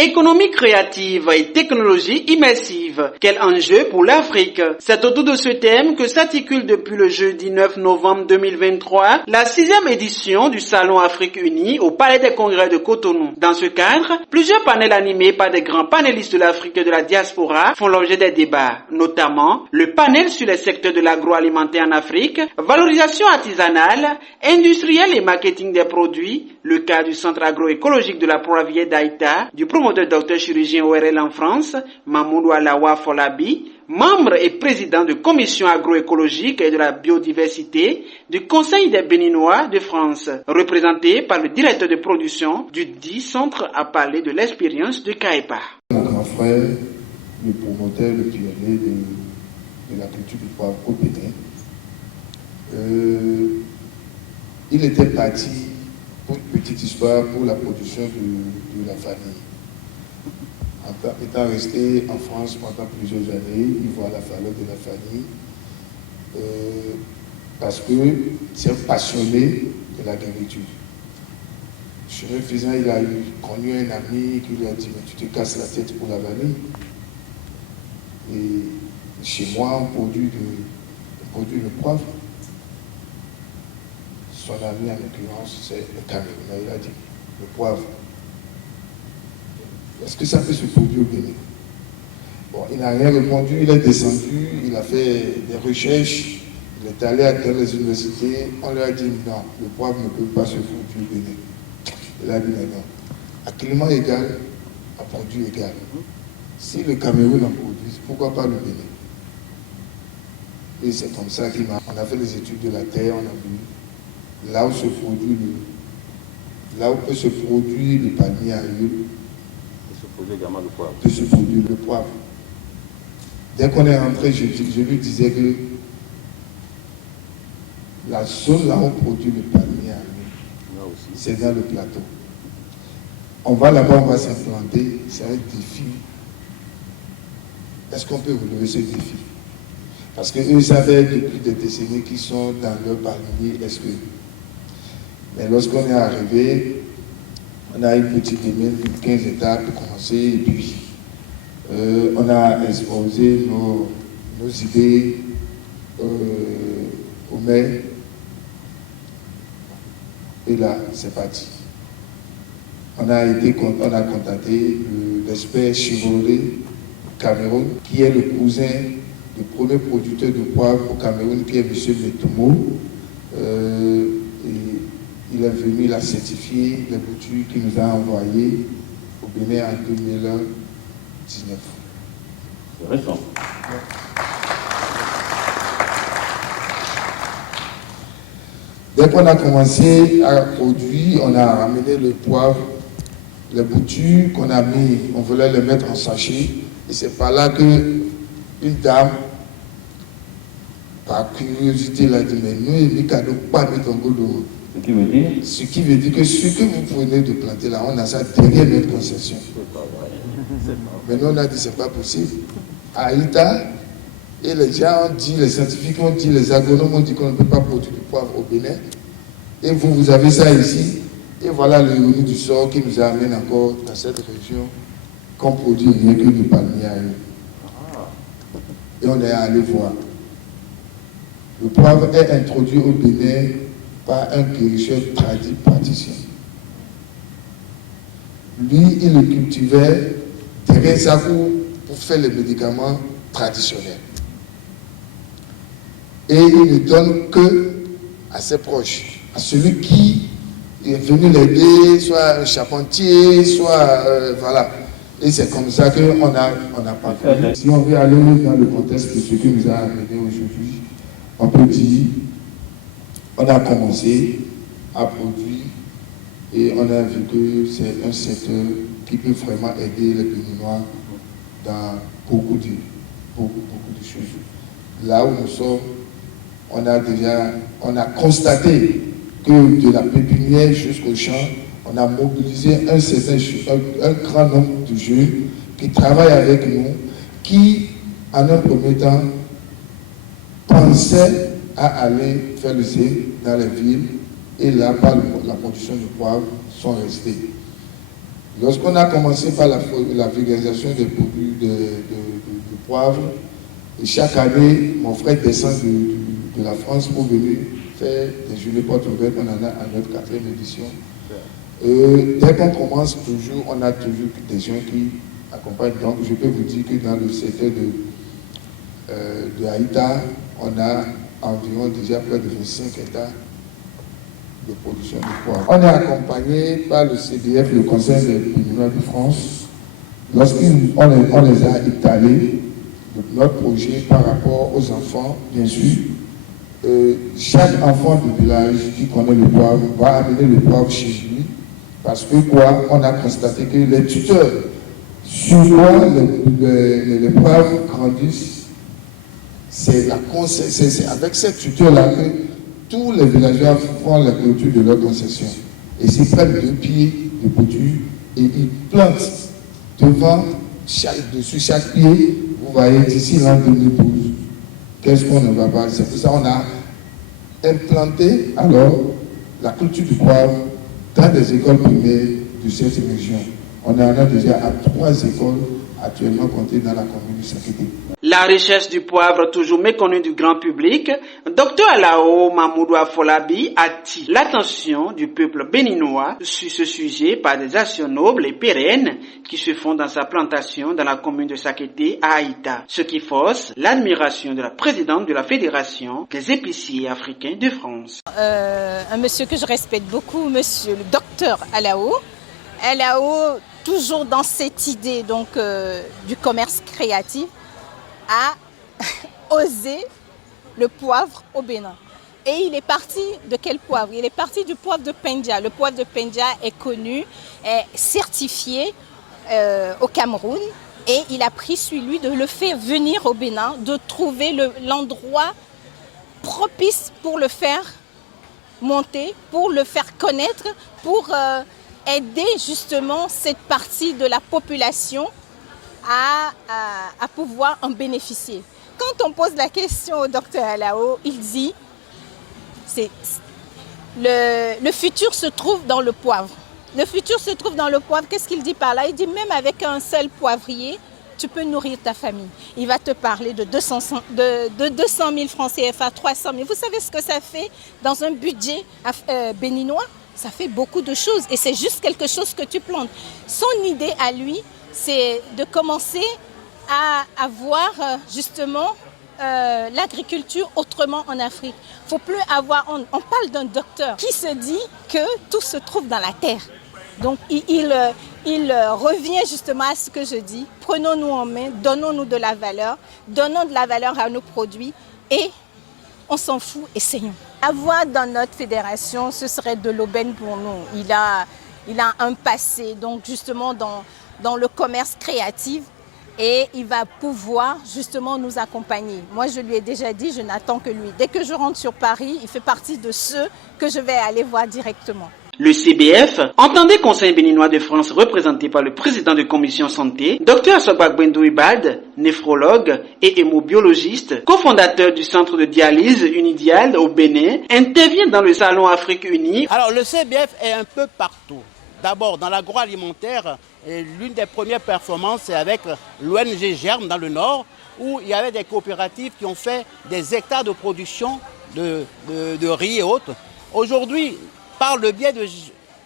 Économie créative et technologie immersive, quel enjeu pour l'Afrique? C'est autour de ce thème que s'articule depuis le jeudi 9 novembre 2023 la 6e édition du Salon Afrique Unie au Palais des Congrès de Cotonou. Dans ce cadre, plusieurs panels animés par des grands panélistes de l'Afrique et de la diaspora font l'objet des débats, notamment le panel sur les secteurs de l'agroalimentaire en Afrique, valorisation artisanale, industrielle et marketing des produits, le cas du centre agroécologique de la Proavier d'Aïta, du promoteur docteur chirurgien ORL en France, Mamoudou Alawa Folabi, membre et président de commission agroécologique et de la biodiversité du Conseil des Béninois de France, représenté par le directeur de production du dit centre à parler de l'expérience de Kaepa. Mon grand frère, le promoteur, le pionnier de la culture du poivre au Bénin, il était parti pour une petite histoire pour la production de la famille. Étant resté en France pendant plusieurs années, il voit la valeur de la famille parce que c'est un passionné de l'agriculture. Chemin faisant, il a connu un ami qui lui a dit « Mais tu te casses la tête pour la vanille. » Et chez moi, on produit le poivre. Son ami, en l'occurrence, c'est le Cameroun. Il a dit « Le poivre. Est-ce que ça peut se produire au Bénin ?» Bon, il n'a rien répondu, il est descendu, il a fait des recherches, il est allé dans les universités, on lui a dit non, le poivre ne peut pas se produire au Bénin. Il a dit non, à climat égal, à produit égal. Si le Cameroun en produit, pourquoi pas le Bénin? Et c'est comme ça qu'on a fait les études de la terre, on a vu là où peut se produire le palmier à huile, peut se produire le poivre. Dès qu'on est rentré, je lui disais que la zone là où on produit le palmier à huile, c'est dans le plateau. On va là-bas, on va s'implanter, c'est un défi. Est-ce qu'on peut relever ce défi? Parce qu'eux savaient depuis des décennies qu'ils sont dans leur palmier, est-ce que... Mais lorsqu'on est arrivé, on a une petite émile de 15 étapes pour commencer, et puis on a exposé nos idées au maire. Et là, c'est parti. On a contacté l'expert Chivolé au Cameroun, qui est le cousin du premier producteur de poivre au Cameroun, qui est M. Metoumo. Il est venu, il a certifié les boutures qu'il nous a envoyées au Bénin en 2019. C'est récent. Dès qu'on a commencé à produire, on a ramené le poivre, les boutures qu'on a mis, on voulait les mettre en sachet. Et c'est par là qu'une dame, par curiosité, l'a dit, mais nous, il n'y a pas mettre en goudou. Ce qui veut dire que ce que vous prenez de planter là, on a ça derrière notre concession. Mais nous, on a dit c'est pas possible. À Haïta, et les gens ont dit, les scientifiques ont dit, les agronomes ont dit qu'on ne peut pas produire du poivre au Bénin. Et vous avez ça ici. Et voilà l'ironie du sort qui nous amène encore dans cette région qu'on produit rien que du palmier à huile. Et on est allé voir. Le poivre est introduit au Bénin par un guérisseur praticien. Lui, il le cultivait derrière sa cour pour faire les médicaments traditionnels. Et il ne donne que à ses proches, à celui qui est venu l'aider, soit un charpentier, soit voilà. Et c'est comme ça qu'on a parcouru. Si on veut aller dans le contexte de ce qui nous a amené aujourd'hui, on peut dire, on a commencé à produire et on a vu que c'est un secteur qui peut vraiment aider les Béninois dans beaucoup de choses. Là où nous sommes, on a constaté que de la pépinière jusqu'au champ, on a mobilisé un grand nombre de jeunes qui travaillent avec nous, qui, en un premier temps, pensaient à aller faire le C dans les villes, et là, par la production du poivre, sont restés. Lorsqu'on a commencé par la vulgarisation des produits de poivre, et chaque année, mon frère descend de la France pour venir faire des journées portes ouvertes. On en a à notre 4e édition. Dès qu'on commence, toujours, on a toujours des gens qui accompagnent. Donc, je peux vous dire que dans le secteur de Haïta, on a environ déjà près de 25 hectares de production de poivre. On est accompagné par le CDF, le Conseil des Béninois de France. Lorsqu'on les a étalés, notre projet par rapport aux enfants, bien sûr, chaque enfant du village qui connaît le poivre va amener le poivre chez lui. Parce que quoi, on a constaté que les tuteurs sur quoi les poivres grandissent, c'est avec ces tuteurs-là que tous les villageois font la clôture de leur concession. Et s'ils prennent 2 pieds de bordure et ils plantent dessus chaque pied, vous voyez, d'ici l'an 2012, qu'est-ce qu'on ne va pas. C'est pour ça qu'on a implanté alors la culture du poivre dans des écoles primaires de cette région. On en a déjà à 3 écoles actuellement comptées dans la commune de Sakété. La recherche du poivre, toujours méconnue du grand public, Dr Alao Mamoudou Afolabi attire l'attention du peuple béninois sur ce sujet par des actions nobles et pérennes qui se font dans sa plantation dans la commune de Sakété à Haïta, ce qui force l'admiration de la présidente de la Fédération des épiciers africains de France. Un monsieur que je respecte beaucoup, monsieur le docteur Alao. Alao, toujours dans cette idée donc, du commerce créatif, a osé le poivre au Bénin. Et il est parti de quel poivre? Il est parti du poivre de Pendia. Le poivre de Pendia est connu, est certifié au Cameroun. Et il a pris sur lui de le faire venir au Bénin, de trouver l'endroit propice pour le faire monter, pour le faire connaître, pour aider justement cette partie de la population à pouvoir en bénéficier. Quand on pose la question au docteur Alao, il dit le futur se trouve dans le poivre. Le futur se trouve dans le poivre. Qu'est-ce qu'il dit par là? Il dit même avec un seul poivrier, tu peux nourrir ta famille. Il va te parler de 200 000 francs CFA, 300 000. Vous savez ce que ça fait dans un budget béninois? Ça fait beaucoup de choses et c'est juste quelque chose que tu plantes. Son idée à lui, c'est de commencer à avoir justement l'agriculture autrement en Afrique. Faut plus avoir, on parle d'un docteur qui se dit que tout se trouve dans la terre. Donc il revient justement à ce que je dis, prenons-nous en main, donnons-nous de la valeur, donnons de la valeur à nos produits et on s'en fout, essayons. Avoir dans notre fédération, ce serait de l'aubaine pour nous. Il a un passé donc justement dans le commerce créatif et il va pouvoir justement nous accompagner. Moi, je lui ai déjà dit, je n'attends que lui. Dès que je rentre sur Paris, il fait partie de ceux que je vais aller voir directement. Le CBF, entendez Conseil béninois de France représenté par le président de commission santé, Dr Sobak Bendouibad, néphrologue et hémobiologiste, cofondateur du centre de dialyse Unidial au Bénin, intervient dans le salon Afrique Unie. Alors le CBF est un peu partout. D'abord dans l'agroalimentaire, l'une des premières performances c'est avec l'ONG Germe dans le Nord, où il y avait des coopératives qui ont fait des hectares de production de riz et autres. Aujourd'hui, par le biais de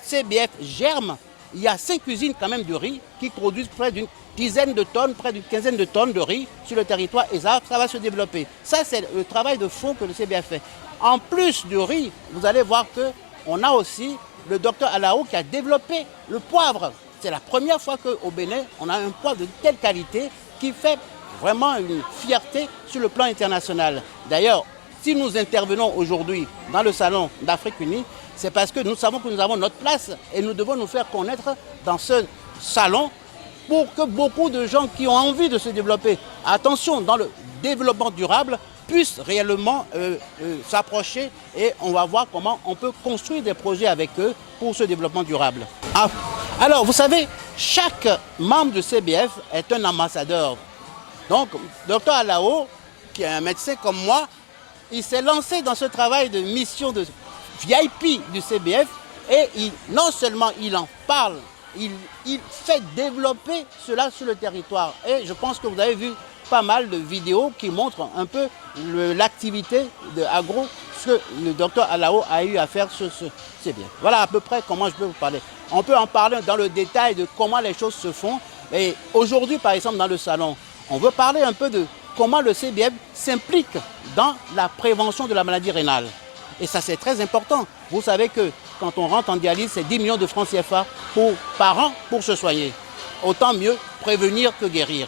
CBF Germe, il y a 5 usines quand même de riz qui produisent près d'une dizaine de tonnes, près d'une quinzaine de tonnes de riz sur le territoire et ça va se développer. Ça, c'est le travail de fond que le CBF fait. En plus du riz, vous allez voir qu'on a aussi le docteur Alao qui a développé le poivre. C'est la première fois qu'au Bénin, on a un poivre de telle qualité qui fait vraiment une fierté sur le plan international. D'ailleurs, si nous intervenons aujourd'hui dans le salon d'Afrique Unie, c'est parce que nous savons que nous avons notre place et nous devons nous faire connaître dans ce salon pour que beaucoup de gens qui ont envie de se développer, attention, dans le développement durable, puissent réellement s'approcher et on va voir comment on peut construire des projets avec eux pour ce développement durable. Alors, vous savez, chaque membre du CBF est un ambassadeur. Donc, Dr Alao, qui est un médecin comme moi, il s'est lancé dans ce travail de mission de VIP du CBF et non seulement il en parle il fait développer cela sur le territoire. Et je pense que vous avez vu pas mal de vidéos qui montrent un peu l'activité de agro, ce que le docteur Alao a eu à faire sur ce CBF. Voilà à peu près comment je peux vous parler. On peut en parler dans le détail de comment les choses se font. Et aujourd'hui, par exemple, dans le salon, on veut parler un peu de comment le CBF s'implique dans la prévention de la maladie rénale. Et ça, c'est très important. Vous savez que quand on rentre en dialyse, c'est 10 millions de francs CFA par an pour se soigner. Autant mieux prévenir que guérir.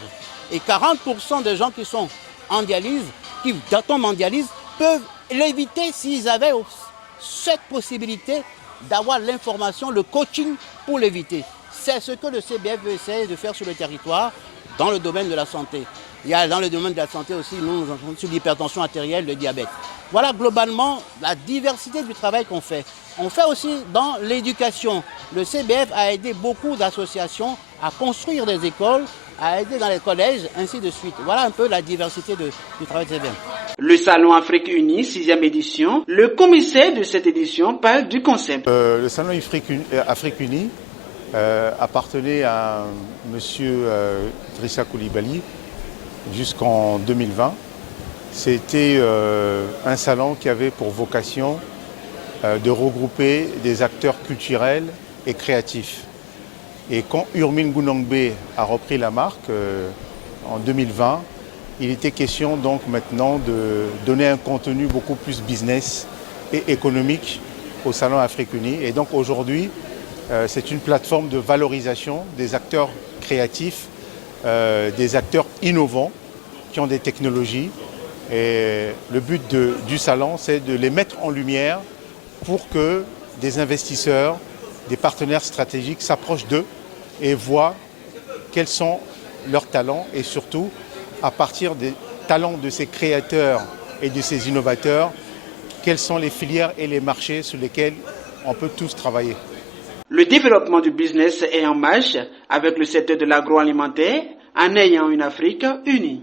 Et 40% des gens qui sont en dialyse, qui tombent en dialyse, peuvent l'éviter s'ils avaient cette possibilité d'avoir l'information, le coaching pour l'éviter. C'est ce que le CBF essaie de faire sur le territoire dans le domaine de la santé. Il y a dans le domaine de la santé aussi, nous avons sur l'hypertension artérielle, le diabète. Voilà globalement la diversité du travail qu'on fait. On fait aussi dans l'éducation. Le CBF a aidé beaucoup d'associations à construire des écoles, à aider dans les collèges, ainsi de suite. Voilà un peu la diversité du travail du CBF. Le Salon Afrique Unie, 6e édition, le commissaire de cette édition parle du concept. Le Salon Afrique Unie appartenait à M. Drissa Koulibaly jusqu'en 2020. C'était un salon qui avait pour vocation de regrouper des acteurs culturels et créatifs. Et quand Urmine Gounangbe a repris la marque en 2020, il était question donc maintenant de donner un contenu beaucoup plus business et économique au Salon Afrique Unie. Et donc aujourd'hui, c'est une plateforme de valorisation des acteurs créatifs, des acteurs innovants qui ont des technologies. Et le but du salon, c'est de les mettre en lumière pour que des investisseurs, des partenaires stratégiques s'approchent d'eux et voient quels sont leurs talents et surtout, à partir des talents de ces créateurs et de ces innovateurs, quelles sont les filières et les marchés sur lesquels on peut tous travailler. Le développement du business est en marche avec le secteur de l'agroalimentaire en ayant une Afrique unie.